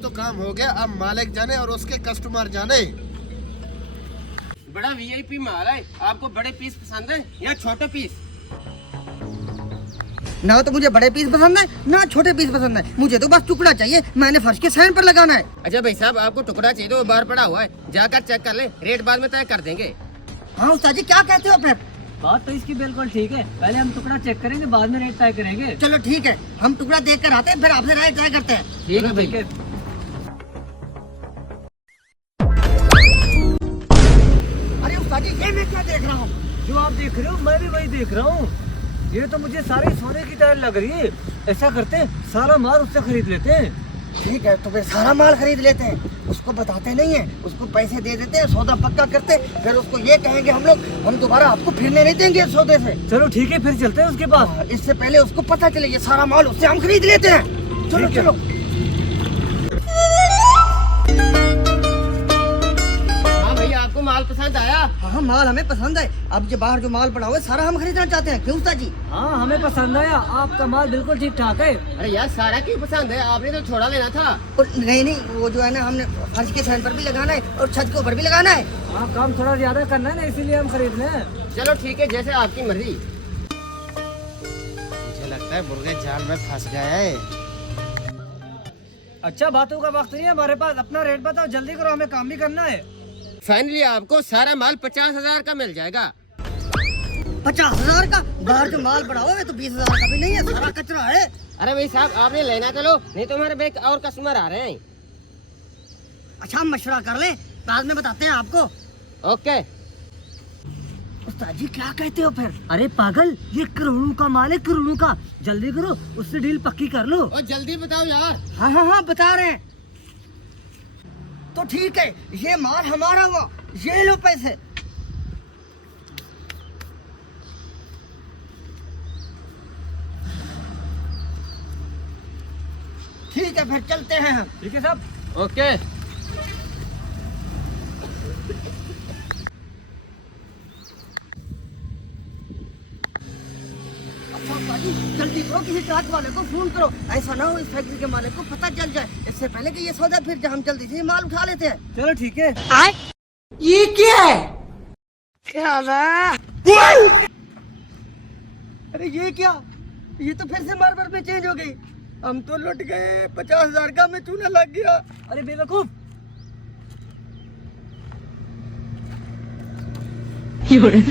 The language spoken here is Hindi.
तो काम हो गया, अब मालिक जाने और उसके कस्टमर जाने। बड़ा वीआईपी माल है। आपको बड़े पीस पसंद है या छोटे पीस? ना तो मुझे बड़े पीस पसंद है ना छोटे पीस पसंद है, मुझे तो बस टुकड़ा चाहिए, मैंने फर्श के साइन पर लगाना है। अच्छा भाई साहब, आपको टुकड़ा चाहिए तो बाहर पड़ा हुआ है, जाकर चेक कर ले, रेट बाद में तय कर देंगे। हाँ उस्ताद जी क्या कहते हो फिर? बात तो इसकी बिल्कुल ठीक है, पहले हम टुकड़ा चेक करेंगे, बाद में रेट तय करेंगे। चलो ठीक है, हम टुकड़ा देख कर आते हैं, फिर आपसे राय तय करते हैं। ठीक है भाई। अरे उस्ताद जी ये मैं क्या देख रहा हूँ? जो आप देख रहे हो मैं भी वही देख रहा हूँ। ये तो मुझे सारे सोने की तरह लग रही है। ऐसा करते हैं, सारा माल उससे खरीद लेते हैं। ठीक है तो फिर सारा माल खरीद लेते हैं, उसको बताते नहीं है, उसको पैसे दे देते हैं, सौदा पक्का करते, फिर उसको ये कहेंगे हम लोग हम दोबारा आपको फिरने नहीं देंगे इस सौदे से। चलो ठीक है, फिर चलते हैं उसके पास। इससे पहले उसको पता चले ये सारा माल उससे हम खरीद लेते हैं। चलो चलो। हाँ भैया, आपको माल पसंद आया? हाँ माल हमें पसंद है, अब जो बाहर जो माल पड़ा हुआ है सारा हम खरीदना चाहते हैं। क्यों उस्ताद जी? हाँ हमें पसंद आया, आपका माल बिल्कुल ठीक ठाक है। अरे यार, सारा क्यों पसंद है? आपने तो छोड़ा लेना था। और नहीं वो जो है ना, हमने फर्श के साइन पर भी लगाना है और छत के ऊपर भी लगाना है। हाँ काम थोड़ा ज्यादा करना है ना, इसीलिए हम खरीद लें। चलो ठीक है, जैसे आपकी मर्जी। मुझे लगता है मुर्गे जाल में फंस गए। अच्छा बातों का वक्त नहीं है हमारे पास, अपना रेट बताओ, जल्दी करो, हमें काम भी करना है। फाइनली आपको सारा माल 50,000 का मिल जाएगा। 50,000 का? बाहर जो माल पड़ा हुआ है तो 20,000 का भी नहीं है, सारा कचरा है। अरे भाई साहब, आपने लेना तो लो, नहीं तो हमारे बैंक और कस्टमर आ रहे हैं। अच्छा हम मशवरा कर ले, बाद में बताते हैं आपको। ओके। उस्ताद जी क्या कहते हो फिर? अरे पागल, ये करोड़ों का माल है, करोड़ों का। जल्दी करो, उससे डील पक्की कर लो। और जल्दी बताओ यार। हाँ बता रहे हैं। तो ठीक है, ये माल हमारा हुआ, ये लो पैसे। ठीक है फिर चलते हैं हम। ठीक है साहब। ओके। अच्छा उस्ताद जी जल्दी करो, किसी ट्रक वाले को फोन करो, ऐसा ना हो इस फैक्ट्री के मालिक को पता चल जाए, इससे पहले कि ये सौदा फिर जाए, हम जल्दी से माल उठा लेते हैं। चलो ठीक है। ये क्या है? अरे ये क्या? ये तो फिर से मार्बल में चेंज हो गई। हम तो लुट गए, 50,000 का हमें चूना लग गया। अरे बेवकूफ।有人。